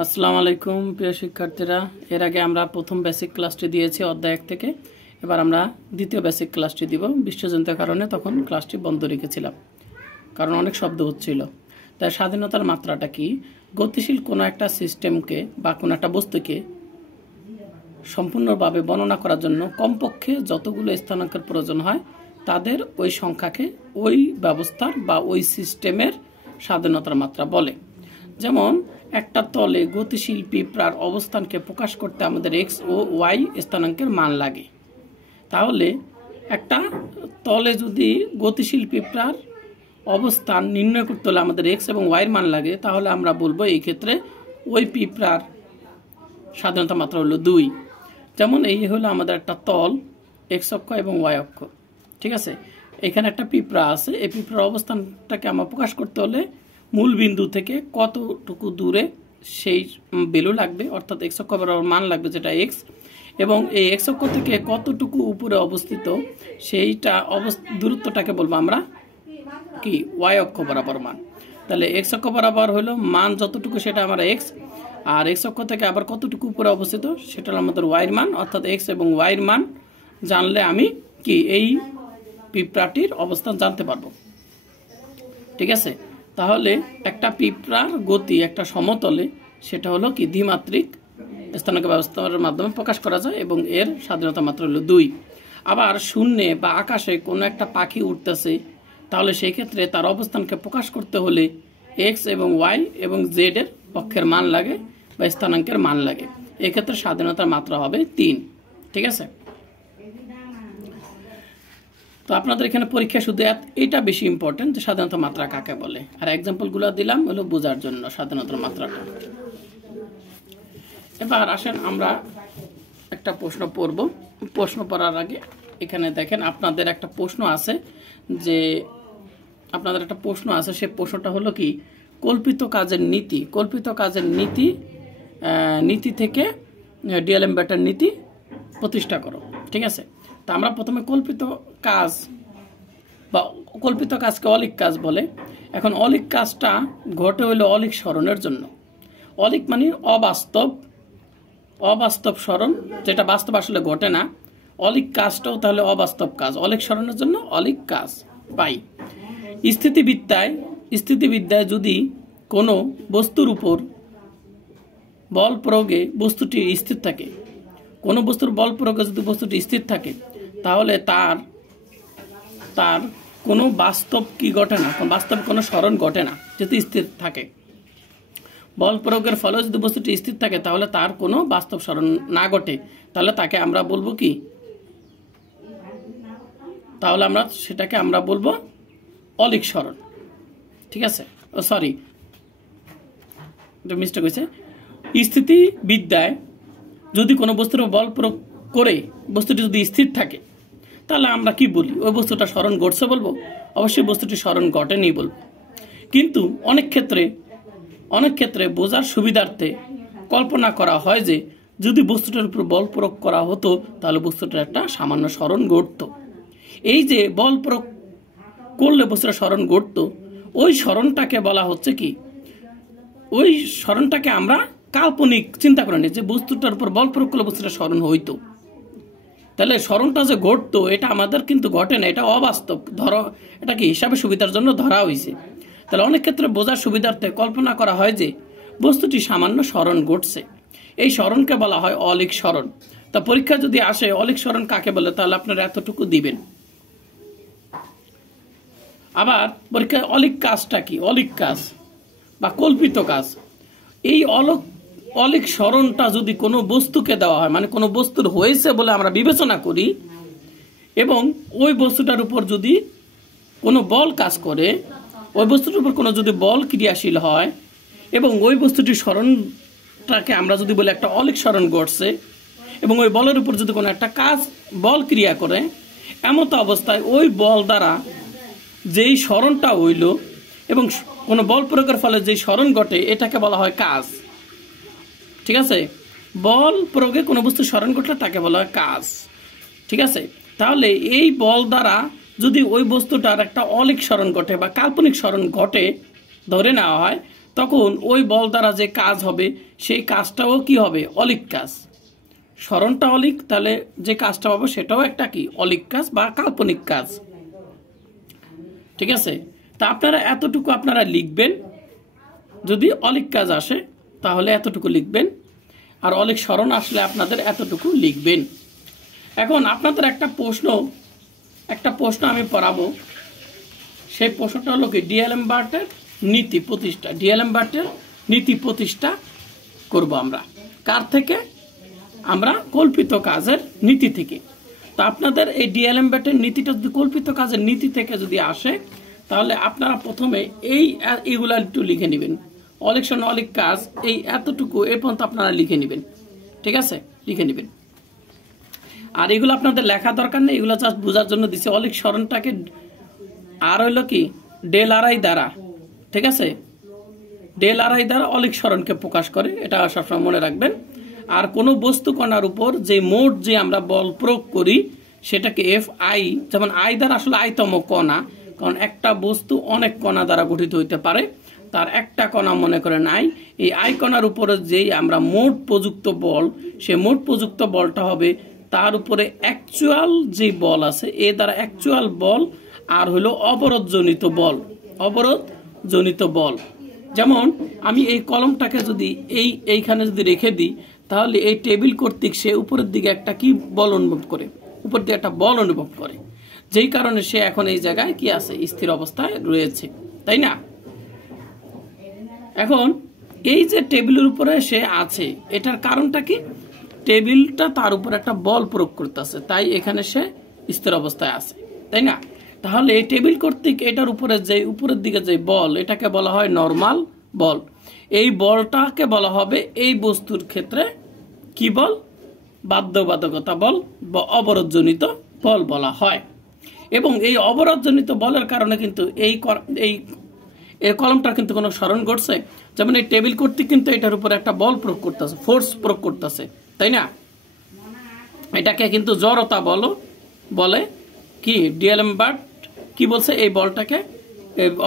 আসসালামু আলাইকুম প্রিয় শিক্ষার্থীরা। এর আগে আমরা প্রথম বেসিক ক্লাসটি দিয়েছি অধ্যায় 1 থেকে। এবার আমরা দ্বিতীয় বেসিক ক্লাসটি দিব। বৃষ্টিজনিত কারণে তখন ক্লাসটি বন্ধ রেখেছিলাম, কারণ অনেক শব্দ হচ্ছিল। তাই স্বাধীনতার মাত্রাটা কি? গতিশীল কোনো একটা সিস্টেমকে বা কোনো একটা বস্তুকে সম্পূর্ণভাবে বর্ণনা করার জন্য কমপক্ষে যতগুলো স্থানাঙ্কের প্রয়োজন হয় তাদের ওই সংখ্যাকে ওই ব্যবস্থার বা ওই সিস্টেমের স্বাধীনতার মাত্রা বলে। যেমন একটা তলে গতিশীল পিঁপড়ার অবস্থানকে প্রকাশ করতে আমাদের এক্স ও ওয়াই স্থানাঙ্কের মান লাগে। তাহলে একটা তলে যদি গতিশীল পিঁপড়ার অবস্থান নির্ণয় করতে হলে আমাদের এক্স এবং ওয়াইয়ের মান লাগে, তাহলে আমরা বলবো এই ক্ষেত্রে ওই পিঁপড়ার স্বাধীনতা মাত্রা হলো 2। যেমন এই হলো আমাদের একটা তল এক্স অক্ষ এবং ওয়াই অক্ষ, ঠিক আছে। এখানে একটা পিঁপড়া আছে, এই পিঁপড়ার অবস্থানটাকে আমরা প্রকাশ করতে হলে মূল বিন্দু থেকে কতটুকু দূরে সেই ভ্যালু লাগবে, অর্থাৎ এক্স অক্ষ বরাবর মান লাগবে যেটা এক্স, এবং এই এক্স অক্ষ থেকে কতটুকু উপরে অবস্থিত সেইটা দূরত্বটাকে বলবো আমরা কি ওয়াই অক্ষ বরাবর মান। তাহলে এক্স অক্ষ বরাবর হলো মান যতটুকু সেটা আমরা এক্স, আর এক্স অক্ষ থেকে আবার কতটুকু উপরে অবস্থিত সেটা হলো আমাদের ওয়াইয়ের মান, অর্থাৎ এক্স এবং ওয়াইয়ের মান জানলে আমি কি এই পিঁপড়াটির অবস্থান জানতে পারবো, ঠিক আছে। তাহলে একটা পিঁপড়ার গতি একটা সমতলে সেটা হলো কি দ্বিমাত্রিক স্থানাঙ্ক ব্যবস্থার মাধ্যমে প্রকাশ করা যায় এবং এর স্বাধীনতা মাত্রা হলো 2। আবার শূন্যে বা আকাশে কোনো একটা পাখি উঠতেছে, তাহলে সেই ক্ষেত্রে তার অবস্থানকে প্রকাশ করতে হলে এক্স এবং ওয়াই এবং জেড এর অক্ষের মান লাগে বা স্থানাঙ্কের মান লাগে। এক্ষেত্রে স্বাধীনতার মাত্রা হবে 3, ঠিক আছে। তো আপনাদের এখানে পরীক্ষা শুধু এটা বেশি ইম্পর্টেন্ট যে স্বাধীনতা মাত্রা কাকে বলে, আর এক্সাম্পলগুলো দিলাম হলো বোঝার জন্য স্বাধীনতার মাত্রাটা। এবার আসেন আমরা একটা প্রশ্ন পড়ব। প্রশ্ন পড়ার আগে এখানে দেখেন আপনাদের একটা প্রশ্ন আছে, যে আপনাদের একটা প্রশ্ন আছে, সে প্রশ্নটা হলো কি কল্পিত কাজের নীতি। কল্পিত কাজের নীতি থেকে ডিএলএমবেটার নীতি প্রতিষ্ঠা করো, ঠিক আছে। তা আমরা প্রথমে কল্পিত কাজ বা কল্পিত কাজকে অলিক কাজ বলে। এখন অলিক কাজটা ঘটে হইলো অলিক স্মরণের জন্য। অলিক মানে অবাস্তব স্মরণ, যেটা বাস্তব আসলে ঘটে না। অলিক কাজটাও তাহলে অবাস্তব কাজ, অলিক স্মরণের জন্য অলিক কাজ পাই। স্থিতিবিদ্যায় যদি কোনো বস্তুর উপর বল প্রয়োগে বস্তুটি স্থির থাকে, কোনো বস্তুর বল প্রয়োগে যদি বস্তুটি স্থির থাকে, তাহলে তার কোনো বাস্তব কি ঘটে না, বাস্তব কোনো স্মরণ ঘটে না, যেহেতু স্থির থাকে। বল প্রয়োগের ফলে যদি বস্তুটি স্থির থাকে তাহলে তার কোনো বাস্তব স্মরণ না ঘটে, তাহলে তাকে আমরা বলবো কি, তাহলে আমরা সেটাকে আমরা বলবো অলিক স্মরণ, ঠিক আছে। সরি, মিস্টেক হয়েছে। স্থিতিবিদ্যায় যদি কোনো বস্তুর বল প্রয়োগ করে বস্তুটি যদি স্থির থাকে, তাহলে আমরা কি বলি, ওই বস্তুটা স্মরণ ঘটছে বলবো? অবশ্যই বস্তুটি স্মরণ ঘটেনি বলবো। কিন্তু অনেক ক্ষেত্রে বোঝার সুবিধার্থে কল্পনা করা হয় যে যদি বস্তুটার উপর বল প্রয়োগ করা হতো তাহলে বস্তুটার একটা সামান্য স্মরণ ঘটতো। এই যে বল প্রয়োগ করলে বস্তুটা স্মরণ ঘটতো, ওই স্মরণটাকে বলা হচ্ছে কি, ওই স্মরণটাকে আমরা কাল্পনিক চিন্তা করে নিই যে বস্তুটার উপর বল প্রয়োগ করলে বস্তুটা স্মরণ হইতো। তাহলে স্মরণটা যে ঘটতো এটা আমাদের কিন্তু ঘটে না, এটা অবাস্তব। ধরো এটা কি হিসাবে সুবিধার জন্য ধরা হয়েছে। তাহলে অনেক ক্ষেত্রে বোঝার সুবিধার্থে কল্পনা করা হয় যে বস্তুটি সামান্য স্মরণ ঘটছে, এই স্মরণকে বলা হয় অলিক স্মরণ। তা পরীক্ষা যদি আসে অলিক স্মরণ কাকে বলে, তাহলে আপনারা এতটুকু দিবেন। আবার পরীক্ষায় অলিক কাজটা কি, অলিক কাজ বা কল্পিত কাজ। এই অলিক স্মরণটা যদি কোনো বস্তুকে দেওয়া হয়, মানে কোনো বস্তুর হয়েছে বলে আমরা বিবেচনা করি, এবং ওই বস্তুটার উপর যদি কোনো বল কাজ করে, ওই বস্তুটার উপর কোনো যদি বল ক্রিয়াশীল হয়, এবং ওই বস্তুটির স্মরণটাকে আমরা যদি বলি একটা অলিক স্মরণ ঘটছে, এবং ওই বলের উপর যদি কোনো একটা বল ক্রিয়া করে, এমতো অবস্থায় ওই বল দ্বারা যেই স্মরণটা হইল এবং কোনো বল প্রয়োগের ফলে যেই স্মরণ ঘটে এটাকে বলা হয় কাজ, ঠিক আছে। বল প্রয়োগে কোনো বস্তু স্মরণ ঘটলে তাকে বলা হয় কাজ, ঠিক আছে। তাহলে এই বল দ্বারা যদি ওই বস্তুটার একটা অলিক স্মরণ ঘটে বা কাল্পনিক স্মরণ ঘটে ধরে নেওয়া হয়, তখন ওই বল দ্বারা যে কাজ হবে সেই কাজটাও কি হবে? অলিক কাজ। সরণটা অলিক, তাহলে যে কাজটা পাবো সেটাও একটা কি? অলিক কাজ বা কাল্পনিক কাজ। ঠিক আছে, তা আপনারা এতটুকু আপনারা লিখবেন। যদি অলিক কাজ আসে তাহলে এতটুকু লিখবেন, আর অলিক সরণ আসলে আপনাদের এতটুকু লিখবেন। এখন আপনাদের একটা প্রশ্ন আমি পড়াবো। সেই প্রশ্নটা হলো কি, ডিএলএমবার্টের নীতি প্রতিষ্ঠা। ডিএলএমবার্টের নীতি প্রতিষ্ঠা করব আমরা কার থেকে? আমরা কল্পিত কাজের নীতি থেকে। তা আপনাদের এই ডিএলএমবার্টের নীতিটা যদি কল্পিত কাজের নীতি থেকে যদি আসে, তাহলে আপনারা প্রথমে এইগুলা একটু লিখে নেবেন। অলিক সরণ অলিক কাজ, এই এতটুকু এ পর্যন্ত আপনারা লিখে নেবেন। ঠিক আছে, লিখে নেবেন। আর এগুলো আপনাদের লেখা দরকার নেই, এগুলো জাস্ট বোঝার জন্য দিচ্ছে। অলিক সরণটাকে আর হইলো কি ডেল আর আই দ্বারা, ঠিক আছে, ডেল আর আই দ্বারা অলিক সরণকে প্রকাশ করে, এটা সবসময় মনে রাখবেন। আর কোন বস্তু কণার উপর যে মোট যে আমরা বল প্রয়োগ করি সেটাকে এফ আই, যেমন আই দ্বারা আসলে আইতম কণা, কারণ একটা বস্তু অনেক কণা দ্বারা গঠিত হইতে পারে, তার একটা কণা মনে করেন আই। এই আই কণার উপরে যেই আমরা মোট প্রযুক্ত বল, সে মোট প্রযুক্ত বলটা হবে তার উপরে অ্যাকচুয়াল যে বল আছে এ দ্বারা অ্যাকচুয়াল বল, আর হলো অবরোধজনিত বল। অবরোধজনিত বল, যেমন আমি এই কলমটাকে যদি এইখানে যদি রেখে দিই, তাহলে এই টেবিল কর্তৃক সে উপরের দিকে একটা কি বল অনুভব করে, উপর দিকে একটা বল অনুভব করে, যেই কারণে সে এখন এই জায়গায় কি আছে? স্থির অবস্থায় রয়েছে, তাই না? এখন এই যে টেবিলের উপরে সে আছে, এটার কারণটা কি? টেবিলটা তার উপর একটা বল প্রয়োগ করতেছে, তাই এখানে সে স্থির অবস্থায় আছে, তাই না? তাহলে এই টেবিল কর্তৃক এটার উপরে যে উপরের দিকে যে বল, এটাকে বলা হয় নরমাল বল। এই বলটাকে বলা হবে এই বস্তুর ক্ষেত্রে কি বল? বাধ্যবাধকতা বল বা অবরোধজনিত বল বলা হয়। এবং এই অবরোধজনিত বলের কারণে কিন্তু এই কলমটার কিন্তু কোনো সরণ ঘটছে। যেমন এই টেবিল কর্তৃক কিন্তু এটার উপর একটা বল প্রয়োগ করতেছে, ফোর্স প্রয়োগ করতেছে, তাই না? এটাকে কিন্তু জড়তা বলে। কি ডিএলএমবার্ট কি বলছে? এই বলটাকে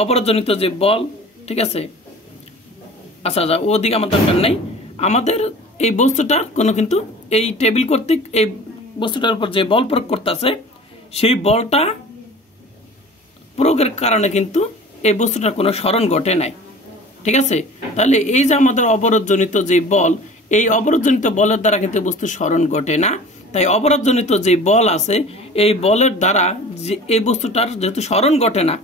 অবরোধজনিত যে বল, ঠিক আছে। আচ্ছা, ওদিকে আমার দরকার নেই। আমাদের এই বস্তুটার কোনো কিন্তু এই টেবিল কর্তৃক এই বস্তুটার উপর যে বল প্রয়োগ করতেছে, সেই বলটা প্রয়োগের কারণে কিন্তু এই বস্তুটার কোনো সরণ ঘটে নাই, ঠিক আছে। তাহলে এই যে আমাদের অবরোধজনিত যে বল, এই অবরোধজনিত বলের দ্বারা কিন্তু বস্তুর সরণ ঘটে না। তাই অবরোধজনিত যে বল আছে, এই বলের দ্বারা যে এই বস্তুটার যেহেতু সরণ ঘটে না,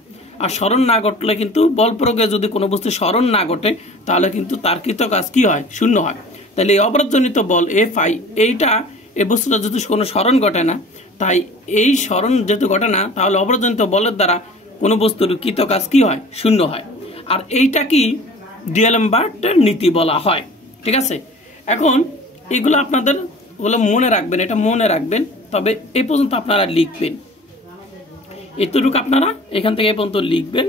আর সরণ না ঘটলে কিন্তু বল প্রয়োগে যদি কোনো বস্তু সরণ না ঘটে, তাহলে কিন্তু তার কৃত কাজ কি হয়? শূন্য হয়। তাহলে এই অবরোধজনিত বল এফ আই, এইটা এই বস্তুটা যেহেতু কোনো সরণ ঘটে না, তাই এই সরণ যেহেতু ঘটে না, তাহলে অবরোধজনিত বলের দ্বারা কোনো বস্তুর কৃত কাজ কি হয়? শূন্য হয়। আর এইটা কি ডিএলএমবার্টের নীতি বলা হয়, ঠিক আছে। এখন এগুলো আপনাদের মনে রাখবেন, এটা মনে রাখবেন। তবে এই পর্যন্ত আপনারা লিখবেন, এতটুকু আপনারা এখান থেকে এই পর্যন্ত লিখবেন।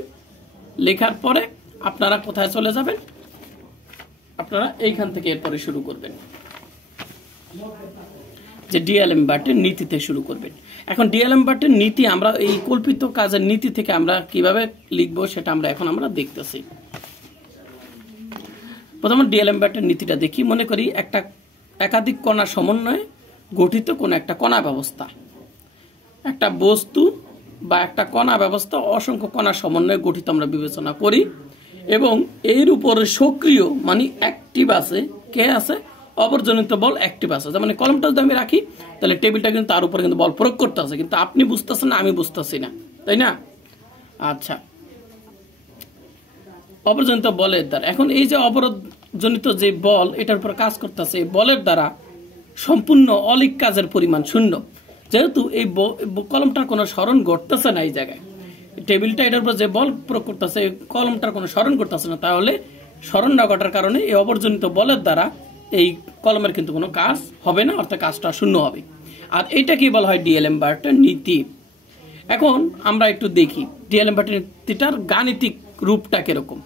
লেখার পরে আপনারা কোথায় চলে যাবেন? আপনারা এইখান থেকে এরপরে শুরু করবেন, যে ডিএলএমবার্টের নীতিতে শুরু করবেন। এখন ডিএলএমবার্টের নীতি আমরা এই কল্পিত কাজের নীতি থেকে আমরা কিভাবে লিখব সেটা আমরা দেখতেছি। প্রথমে ডিএলএমবার্টের নীতিটা দেখি। মনে করি একটা একাধিক কণা সমন্বয়ে গঠিত কোন একটা কণা ব্যবস্থা, একটা বস্তু বা একটা কণা ব্যবস্থা অসংখ্য কণা সমন্বয়ে গঠিত আমরা বিবেচনা করি, এবং এর উপরে সক্রিয় মানে অ্যাক্টিভ আছে, কে আছে? অবরোধজনিত বল অ্যাক্টিভ আছে। যেমন কলমটা যদি আমি রাখি, তাহলে টেবিলটা কিন্তু তার উপরে কিন্তু বল প্রয়োগ করতে আছে, কিন্তু আপনি বুঝতেছেন না, আমি বুঝতেছি না, তাই না? আচ্ছা, অবরোধজনিত বলের দ্বারা এখন এই যে অবরোধজনিত যে বল, এটার উপর কাজ করতেছে, এই বলের দ্বারা সম্পূর্ণ অলিক কাজের পরিমাণ শূন্য। যেহেতু এই কলমটার কোনো সরণ ঘটতেছে না, এই জায়গায় টেবিলটা এটার উপর যে বল প্রয়োগ করতেছে, কলমটার কোনো সরণ ঘটতেছে না, তাহলে সরণ না ঘটার কারণে এই অবরোধজনিত বলের দ্বারা এই কলমের কিন্তু কোনো কাজ হবে না, অর্থাৎ কাজটা শূন্য হবে। আর এইটা কি বলা হয়? ডিএলএমবার্টের নীতি। এখন আমরা একটু দেখি ডিএলএমবার্টের নীতিটার গাণিতিক রূপটা কিরকম।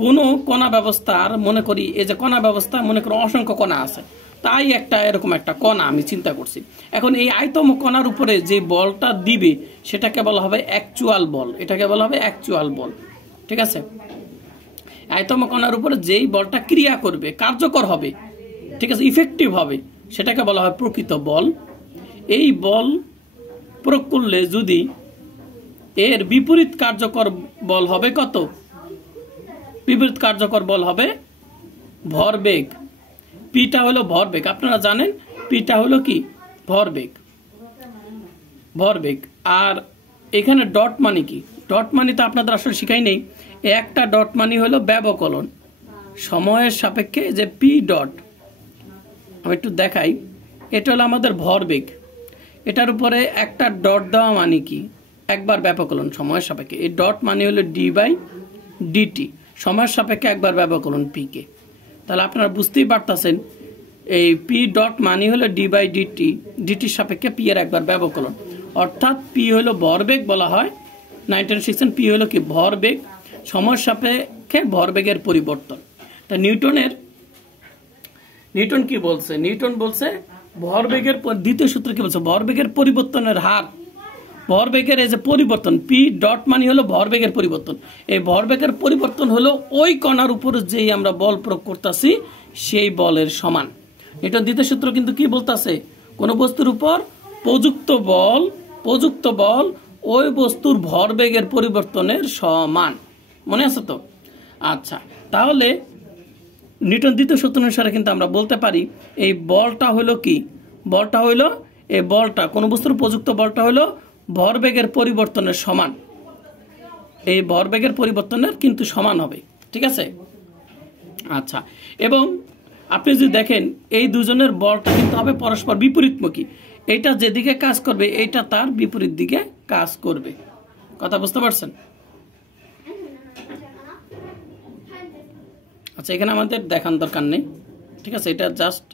কোনো কণা ব্যবস্থার, মনে করি এই যে কণা ব্যবস্থা, মনে করো অসংখ্য কণা আছে, তাই এরকম একটা কণা আমি চিন্তা করছি। এখন এই আয়তম কণার উপরে যে বলটা দিবে সেটাকে বলা হবে অ্যাকচুয়াল বল, এটাকে বলা হবে অ্যাকচুয়াল বল, ঠিক আছে। আয়তম কণার উপরে যেই বলটা ক্রিয়া করবে, কার্যকর হবে, ঠিক আছে, ইফেক্টিভ হবে, সেটাকে বলা হয় প্রকৃত বল। এই বল প্রয়োগ করলে যদি এর বিপরীত কার্যকর বল হবে কত? বিপরীত কার্যকর বল হবে ভরবেগ। পিটা হলো ভরবেগ, আপনারা জানেন পিটা হলো কি? ভরবেগ। ভরবেগ। আর এখানে ডট মানে কি? ডট মানে তো আপনাদের আসলে শিখাই নেই। একটা ডট মানে হলো ব্যবকলন সময়ের সাপেক্ষে, যে পি ডট, আমি একটু দেখাই। এটা হলো আমাদের ভরবেগ, এটার উপরে একটা ডট দেওয়া মানে কি? একবার ব্যবকলন সময়ের সাপেক্ষে। এই ডট মানে হলো ডি বাই ডিটি, সময়ের সাপেক্ষে একবার ব্যবকলন পি কে। তাহলে আপনারা বুঝতেই পারতেছেন এই পি ডট মানে হলো ডি বাই ডিটি, ডিটির সাপেক্ষে পি এর একবার ব্যবকলন, অর্থাৎ পি হলো ভরবেগ বলা হয়। 1906 পি হলো কি? ভরবেগ, সময়ের সাপেক্ষে ভরবেগের পরিবর্তন। তা নিউটন কি বলছে? নিউটন বলছে ভরবেগের দ্বিতীয় সূত্র কি বলছে? ভরবেগের পরিবর্তনের হার, ভরবেগের এই যে পরিবর্তন, পি ডট মানে হলো ভরবেগের পরিবর্তন। এই ভরবেগের পরিবর্তন হলো ওই কণার উপর যেই আমরা বল প্রয়োগ করতেছি সেই বলের সমান। নিউটন দ্বিতীয় সূত্র কিন্তু কি বলতেছে? কোন বস্তুর উপর প্রযুক্ত বল ওই বস্তুর ভরবেগের পরিবর্তনের সমান। মনে আছে তো? আচ্ছা, তাহলে নিউটন দ্বিতীয় সূত্র অনুসারে কিন্তু আমরা বলতে পারি এই বলটা হলো কি? বলটা হলো, এই বলটা কোন বস্তুর প্রযুক্ত বলটা হলো ভরবেগের পরিবর্তনের সমান। এই ভরবেগের পরিবর্তনের কিন্তু সমান হবে, ঠিক আছে? আচ্ছা, এবং আপনি যদি দেখেন এই দুজনের বলটা কিন্তু হবে পরস্পর বিপরীতমুখী। এইটা যেদিকে কাজ করবে এইটা তার বিপরীত দিকে কাজ করবে। কথা বুঝতে পারছেন? আচ্ছা, এখানে আমাদের দেখার দরকার নেই, ঠিক আছে, এটা জাস্ট,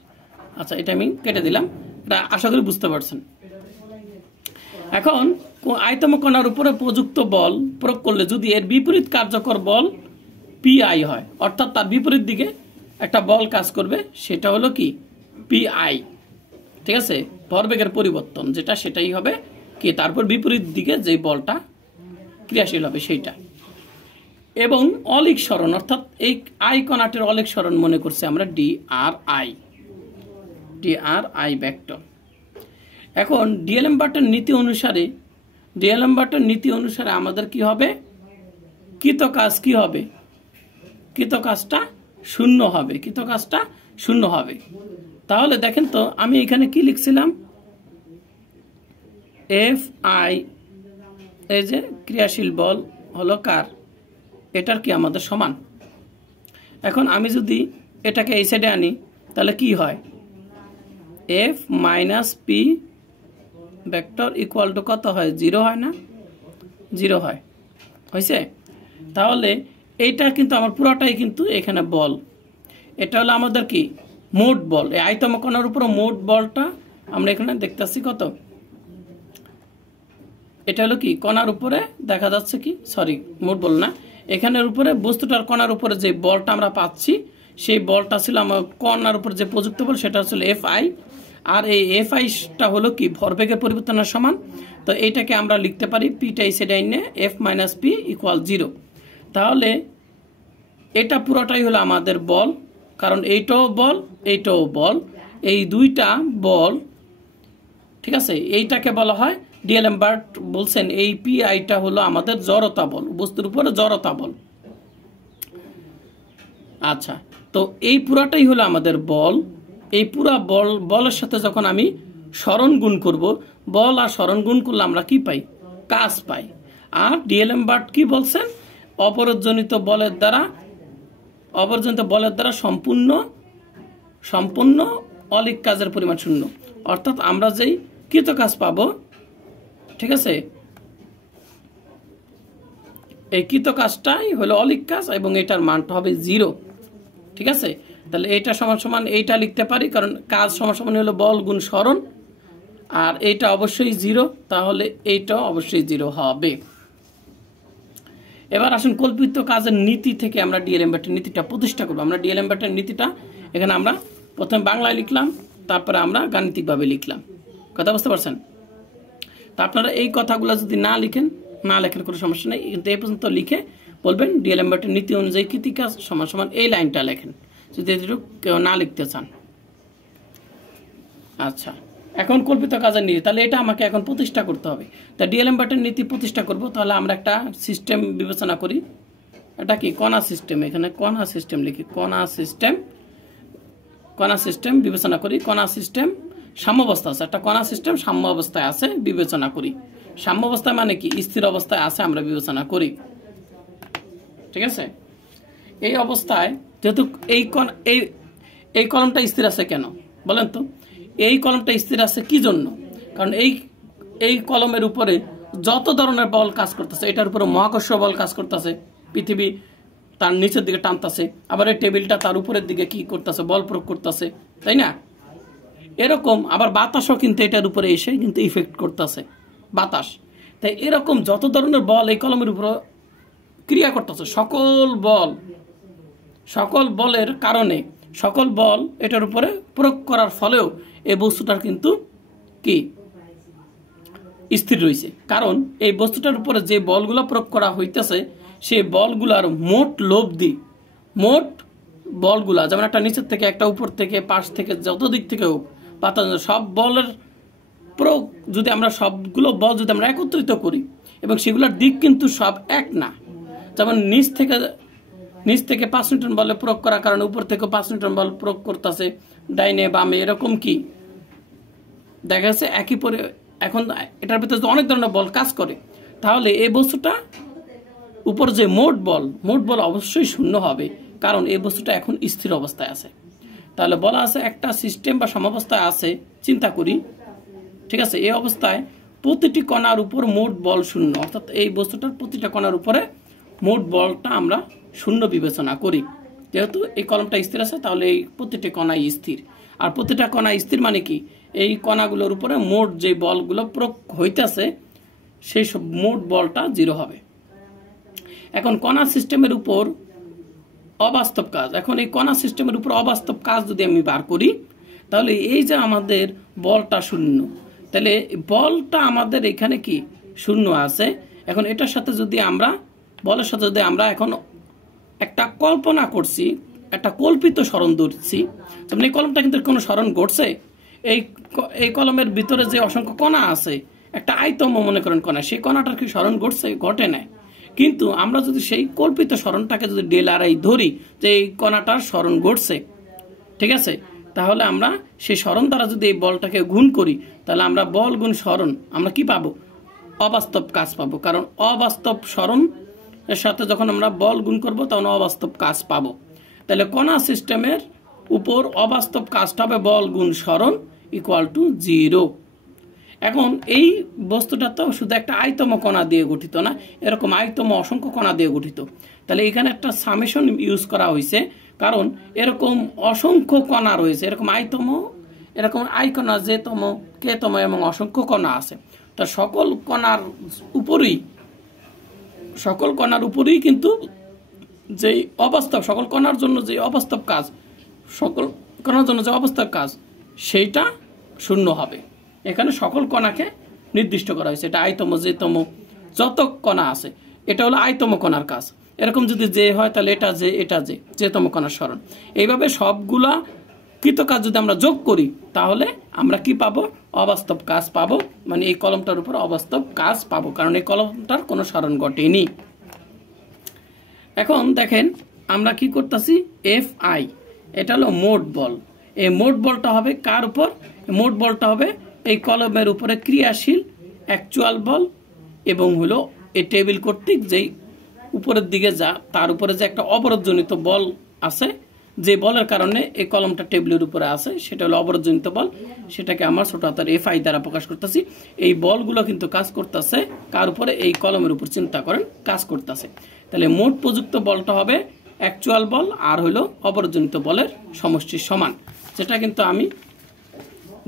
আচ্ছা এটা আমি কেটে দিলাম। এটা আশা করি বুঝতে পারছেন। এখন আয়তম কণার উপরে প্রযুক্ত বল প্রয়োগ করলে যদি এর বিপরীত কার্যকর বল পিআই হয়, অর্থাৎ তার বিপরীত দিকে একটা বল কাজ করবে, সেটা হলো কি? পিআই, ঠিক আছে, ভরবেগের পরিবর্তন যেটা, সেটাই হবে কি? তারপর বিপরীত দিকে যে বলটা ক্রিয়াশীল হবে সেইটা। এবং অলিক সরণ, অর্থাৎ এই আই কণাটির অলিক সরণ মনে করছি আমরা ডি আর আই ভেক্টর। এখন ডিএলএমবার্টের নীতি অনুসারে আমাদের কি হবে? কৃতকাজ কি হবে? কৃতকাজটা শূন্য হবে। তাহলে দেখেন তো, আমি এখানে কি লিখছিলাম? এফ আই, এই যে ক্রিয়াশীল বল হলো কার? এটার কি আমাদের সমান। এখন আমি যদি এটাকে এই সাইডে আনি তাহলে কি হয়? F minus P vector equal to কত হয়? 0 হয় না? 0 হয়, হয়েছে? তাহলে এইটা কিন্তু আমার পুরোটাই কিন্তু এখানে বল। এটা হলো আমাদের কি? মোট বল। এই আয়তম কণার উপর মোট বলটা আমরা এখানে দেখতেছি কত? এটা হলো কি? কণার উপরে দেখা যাচ্ছে কি? সরি, মোট বল না, এখানের উপরে বস্তুটার কণার উপরে যে বলটা আমরা পাচ্ছি সেই বলটা ছিল আমার কণার উপর যে প্রযুক্ত বল, সেটা হচ্ছে এফ আই। আর এই এফ আইটা হলো কি? ভরবেগের পরিবর্তনের সমান। তো এইটাকে আমরা লিখতে পারি পিটাই সেডাইনে এফ মাইনাস পি ইকুয়াল 0। তাহলে এটা পুরোটাই হলো আমাদের বল, কারণ এইটাও বল, এই দুইটা বল, ঠিক আছে। এইটাকে বলা হয়, ডিএলএমবার্ট বলছেন এই পি আইটা হলো আমাদের জড়তা বল, বস্তুর উপরে জড়তা বল। আচ্ছা, তো এই পুরাটাই হলো আমাদের বল। এই পুরা বলের সাথে যখন আমি সরণ গুণ করব, বল আর সরণ গুণ করলে আমরা কি পাই? কাজ পাই। আর ডিএলএমবার্ট কি বলছেন? অপরজনিত বলের দ্বারা সম্পূর্ণ অলিক কাজের পরিমাণ শূন্য, অর্থাৎ আমরা যেই কৃত কাজ পাবো, ঠিক আছে, এই কৃত কাজটাই হলো অলিক কাজ এবং এটার মানটা হবে 0, ঠিক আছে। তাহলে এইটা সমান সমান এইটা লিখতে পারি, কারণ কাজ সমান সমান হলো বল গুণ সরণ, আর এইটা অবশ্যই 0, তাহলে এইটাও অবশ্যই 0 হবে। এবার আসুন কল্পিত কাজের নীতি থেকে আমরা ডিএলএমবার্টের নীতিটা প্রতিষ্ঠা করব। আমরা ডিএলএমবার্টের নীতিটা এখানে আমরা প্রথমে বাংলায় লিখলাম, তারপরে আমরা গাণিতিকভাবে লিখলাম। কথা বুঝতে পারছেন? তা আপনারা এই কথাগুলো যদি না লেখেন কোনো সমস্যা নেই, কিন্তু এই পর্যন্ত লিখে বলবেন ডিএলএমবার্টের নীতি অনুযায়ী কৃতিকা সমান সমান এই লাইনটা লেখেন যদি এটুকু কেউ না লিখতে চান। আচ্ছা, এখন কল্পিত কাজের নীতি, তাহলে এটা আমাকে এখন প্রতিষ্ঠা করতে হবে। তা ডিএলএমবার্টের নীতি প্রতিষ্ঠা করব, তাহলে আমরা একটা সিস্টেম বিবেচনা করি। এটা কি কণা সিস্টেম, এখানে কণা সিস্টেম লিখি, কণা সিস্টেম বিবেচনা করি। কণা সিস্টেম সাম্যাবস্থা আছে, একটা কণা সিস্টেম সাম্য অবস্থায় আছে বিবেচনা করি। সাম্য অবস্থায় মানে কি, স্থির অবস্থায় আছে আমরা বিবেচনা করি, ঠিক আছে। এই অবস্থায় যেহেতু এই কলমটা স্থির আছে কেন বলেন তো, এই কলমটা স্থির আছে কি জন্য, কারণ এই কলমের উপরে যত ধরনের বল কাজ করতেছে, এটার উপরে মহাকর্ষ বল কাজ করতেছে, পৃথিবী তার নিচের দিকে টানতেছে, আবার এই টেবিলটা তার উপরের দিকে কি করতেছে, বল প্রয়োগ করতেছে, তাই না। এরকম আবার বাতাসও কিন্তু এটার উপরে এসে কিন্তু ইফেক্ট করতেছে, বাতাস। তাই এরকম যত ধরনের বল এই কলমের উপর ক্রিয়া করতেছে, সকল বলের কারণে, সকল বল এটার উপরে প্রয়োগ করার ফলেও এই বস্তুটার কিন্তু কি স্থির রয়েছে। কারণ এই বস্তুটার উপরে যে বলগুলো প্রয়োগ করা হইতেছে, সেই বলগুলার মোট বলগুলা, যেমন একটা নিচের থেকে, একটা উপর থেকে, পাশ থেকে, যত দিক থেকে হোক, সব বলের প্রয়োগ যদি আমরা সবগুলো বল যদি আমরা একত্রিত করি, এবং সেগুলোর দিক কিন্তু সব এক না। যেমন নিচ থেকে 5 নিউটন বলে প্রয়োগ করার কারণে উপর থেকে 5 নিউটন বল প্রয়োগ করতেছে, ডাইনে বামে, এরকম কি দেখা যাচ্ছে একই পরে। এখন এটার ভিতরে অনেক ধরনের বল কাজ করে, তাহলে এই বস্তুটা উপর যে মোট বল অবশ্যই শূন্য হবে, কারণ এই বস্তুটা এখন স্থির অবস্থায় আছে। তাহলে বলা আছে একটা সিস্টেম বা সমাবস্থায় আছে, চিন্তা করি, ঠিক আছে। এই অবস্থায় প্রতিটি কণার উপর মোট বল শূন্য, অর্থাৎ এই বস্তুটার প্রতিটা কণার উপরে মোট বলটা আমরা শূন্য বিবেচনা করি। যেহেতু এই কলমটা স্থির আছে, তাহলে এই প্রতিটি কণাই স্থির। আর প্রতিটা কণা স্থির মানে কি, এই কণাগুলোর উপরে মোট যে বলগুলো প্রয়োগ হইতেছে, সেই সব মোট বলটা 0 হবে। এখন কণা সিস্টেমের উপর অবাস্তব কাজ, এখন এই কণা সিস্টেমের উপর অবাস্তব কাজ যদি আমি বার করি, তাহলে এই যে আমাদের বলটা শূন্য, তাহলে বলটা আমাদের এখানে কি শূন্য আছে। এখন এটার সাথে যদি আমরা বলের সাথে যদি আমরা এখন একটা কল্পনা করছি, একটা কল্পিত সরণ ধরছি, যেমন এই কলমটা কিন্তু কোনো সরণ ঘটছে, এই কলমের ভিতরে যে অসংখ্য কণা আছে, একটা আয়তম মনে করেন কণা, সেই কণাটার কি সরণ ঘটছে, ঘটে না। কিন্তু আমরা যদি সেই কল্পিত সরণটাকে যদি ডেলারাই ধরি যে এই কণাটার সরণ ঘটছে, ঠিক আছে, তাহলে আমরা সেই সরণ দ্বারা যদি এই বলটাকে গুণ করি, তাহলে আমরা বল গুণ সরণ আমরা কি পাবো, অবাস্তব কাজ পাবো। কারণ অবাস্তব সরণ এর সাথে যখন আমরা বল গুণ করব, তখন অবাস্তব কাজ পাবো। তাহলে কণা সিস্টেমের উপর অবাস্তব কাজটা হবে বল গুণ সরণ = 0। এখন এই বস্তুটা তো শুধু একটা আয়তম কণা দিয়ে গঠিত না, এরকম আয়তম অসংখ্য কণা দিয়ে গঠিত। তাহলে এখানে একটা সামেশন ইউজ করা হয়েছে, কারণ এরকম অসংখ্য কণা রয়েছে, এরকম আই কণা, যে তম, কে তম এবং অসংখ্য কণা আছে। তা সকল কণার উপরেই কিন্তু যে অবাস্তব, সকল কণার জন্য যে অবাস্তব কাজ, সেইটা শূন্য হবে। এখানে সকল কণাকে নির্দিষ্ট করা হয়েছে, এটা আয়তম, যেতম, যত কণা আছে, এটা হলো আয়তম কণার কাজ। এরকম যদি যে হয়, তাহলে এটা যেতম কণার সরণ। এইভাবে সবগুলা কৃতকাজ যদি আমরা যোগ করি, তাহলে আমরা কি পাবো, অবাস্তব কাজ পাবো, মানে এই কলমটার উপর অবাস্তব কাজ পাবো, কারণ এই কলমটার কোনো সরণ ঘটেনি। এখন দেখেন আমরা কি করতেছি, Fi, এটা হলো মোট বল। এই মোট বলটা হবে কার উপর, মোট বলটা হবে এই কলমের উপরে ক্রিয়াশীল অ্যাকচুয়াল বল, এবং হলো এই টেবিল কর্তৃক যেই উপরের দিকে তার উপরে যে একটা অবরোধজনিত বল আছে, যে বলের কারণে এই কলমটা টেবিলের উপরে আছে, সেটা হলো অবরোধজনিত বল। সেটাকে আমরা ছোট হাতের Fi দ্বারা প্রকাশ করতেছি। এই বলগুলো কিন্তু কাজ করতেছে কার উপরে, এই কলমের উপর, চিন্তা করেন, কাজ করতেছে। তাহলে মোট প্রযুক্ত বলটা হবে অ্যাকচুয়াল বল আর হলো অবরোধজনিত বলের সমষ্টির সমান, যেটা কিন্তু আমি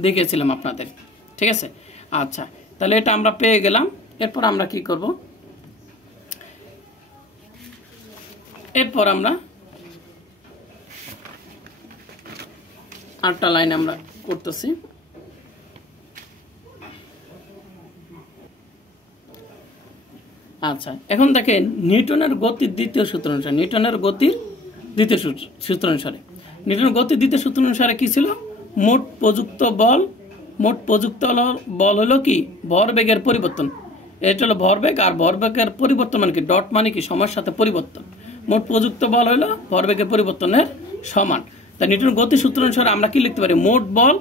দেখিয়েছিলাম আপনাদের, ঠিক আছে। আচ্ছা, তাহলে এটা আমরা পেয়ে গেলাম। এরপর আমরা কি করব, এরপর আমরা আরেকটা লাইন আমরা করতেছি। আচ্ছা, এখন দেখেন নিউটনের গতির দ্বিতীয় সূত্র অনুসারে, নিউটনের গতির দ্বিতীয় সূত্র অনুসারে, নিউটনের গতির দ্বিতীয় সূত্র অনুসারে কি ছিল? মোট প্রযুক্ত বল হলো কি? ভরবেগের পরিবর্তন। এটা হলো ভরবেগ, আর ভরবেগের পরিবর্তন মানে কি? ডট মানে কি? সময়ের সাথে পরিবর্তন। মোট প্রযুক্ত বল হলো ভরবেগের পরিবর্তনের সমান। তাই নিউটনের গতির সূত্র অনুসারে আমরা কি লিখতে পারি? মোট বল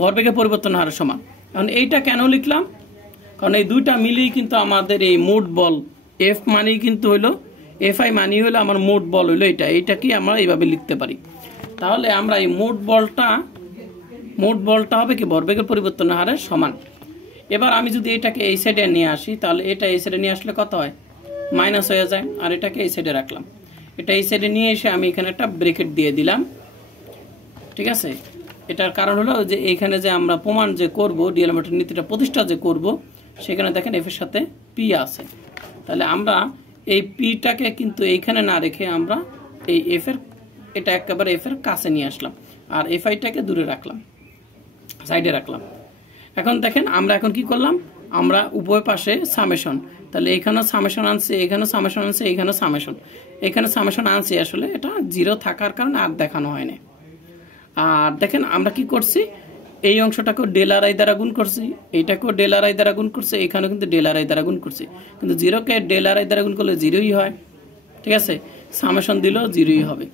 ভরবেগের পরিবর্তন হারের সমান। এখন এইটা কেন লিখলাম? কারণ এই দুইটা মিলিয়ে কিন্তু আমাদের এই মোট বল, এফ মানেই কিন্তু হইলো, এফ আই মানি হলো আমার মোট বল হইলো এইটাকে আমরা এইভাবে লিখতে পারি। তাহলে আমরা এই মোট বলটা হবে কি? ভরবেগের পরিবর্তনের হারের সমান। এবার আমি যদি এটাকে এই সাইডে নিয়ে আসি, তাহলে এটা এই সাইডে নিয়ে আসলে কত হয়? মাইনাস হয়ে যায়। আর এটাকে এই সাইডে রাখলাম, এটা এই সাইডে নিয়ে এসে আমি এখানে একটা ব্রেকেট দিয়ে দিলাম। ঠিক আছে, এটার কারণ হলো যে এইখানে যে আমরা প্রমাণ যে করব, ডিএলএমআরটির নীতিটা প্রতিষ্ঠা যে করব, সেখানে দেখেন এফ এর সাথে পি আছে। তাহলে আমরা এই পিটাকে কিন্তু এইখানে না রেখে আমরা এই এফ এর, এটা একেবারে এফ এর কাছে নিয়ে আসলাম, আর এফ আইটাকে দূরে রাখলাম, সাইডে রাখলাম। এখন দেখেন আমরা এখন কি করলাম? আমরা উভয় পাশে সামেশন, তাহলে এখানেও সামেশন আনছে, এখানেও সামেশন আনছে, এখানেও সামেশন, এখানে সামেশন আনছে। আসলে এটা জিরো থাকার কারণে আর দেখানো হয়নি। আর দেখেন আমরা কি করছি? এই অংশটাকেও ডেলার আই দ্বারা গুণ করছি, এইটাকেও ডেলার আই দ্বারা গুণ করছি, এখানেও কিন্তু ডেলার আই দ্বারা গুণ করছি। কিন্তু জিরোকে ডেলার আই দ্বারা গুণ করলে জিরোই হয়। ঠিক আছে, সামেশন দিলেও জিরোই হবে।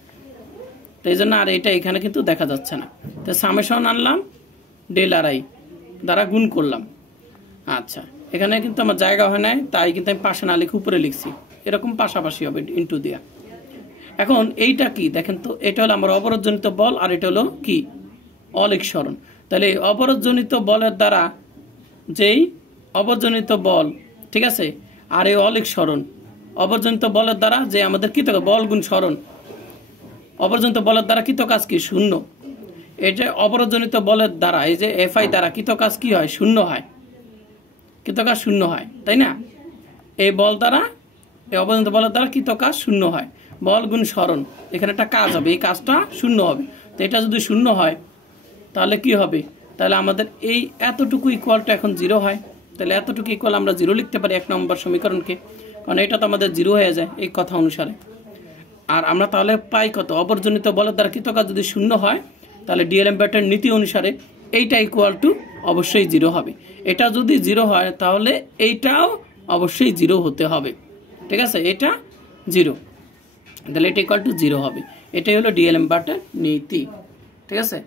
তো এই জন্য আর এটা এখানে কিন্তু দেখা যাচ্ছে না। তো সামেশন আনলাম, ডেলার আই দ্বারা গুণ করলাম। আচ্ছা, এখানে কিন্তু আমার জায়গা হয় নাই, তাই কিন্তু আমি পাশে না লিখে উপরে লিখছি। এরকম পাশাপাশি হবে ইন্টু দিয়া। এখন এইটা কি দেখেন তো? এটা হলো আমার অবরোধজনিত বল, আর এটা হলো কি? অলিক সরণ। তাহলে এই অবরোধজনিত বলের দ্বারা যেই অবরোধজনিত বল, ঠিক আছে, আর এই অলিক সরণ, অবরোধজনিত বলের দ্বারা যে আমাদের কৃত বল গুণ সরণ, অবরোধজনিত বলের দ্বারা কৃত কাজ কি? শূন্য। এটা অবরোধজনিত বলের দ্বারা এই যে এফ আই দ্বারা কৃত কাজ কি হয়? শূন্য হয়, কৃত কাজ শূন্য হয়, তাই না? এই বল দ্বারা, এই অবরোধজনিত বলের দ্বারা কৃত কাজ শূন্য হয়। বল গুণ সরণ, এখানে একটা কাজ হবে, এই কাজটা শূন্য হবে। তো এটা যদি শূন্য হয় তাহলে কি হবে? তাহলে আমাদের এই এতটুকু ইকুয়ালটা এখন জিরো হয়। তাহলে এতটুকু ইকুয়াল আমরা জিরো লিখতে পারি 1 নম্বর সমীকরণকে, কারণ এটা তো আমাদের জিরো হয়ে যায় এই কথা অনুসারে। আর আমরা তাহলে পাই কত? অবরোধজনিত বলের দ্বারা কৃত কাজ যদি শূন্য হয়, তাহলে ডিএলএমআরটির নীতি অনুসারে এইটা ইকুয়াল টু অবশ্যই জিরো হবে। এটা যদি জিরো হয় তাহলে এইটাও অবশ্যই জিরো হতে হবে। ঠিক আছে, এটা জিরো, তাহলে এটা ইকুয়াল টু জিরো হবে। এটাই হলো ডিএলএমআরটির নীতি। ঠিক আছে।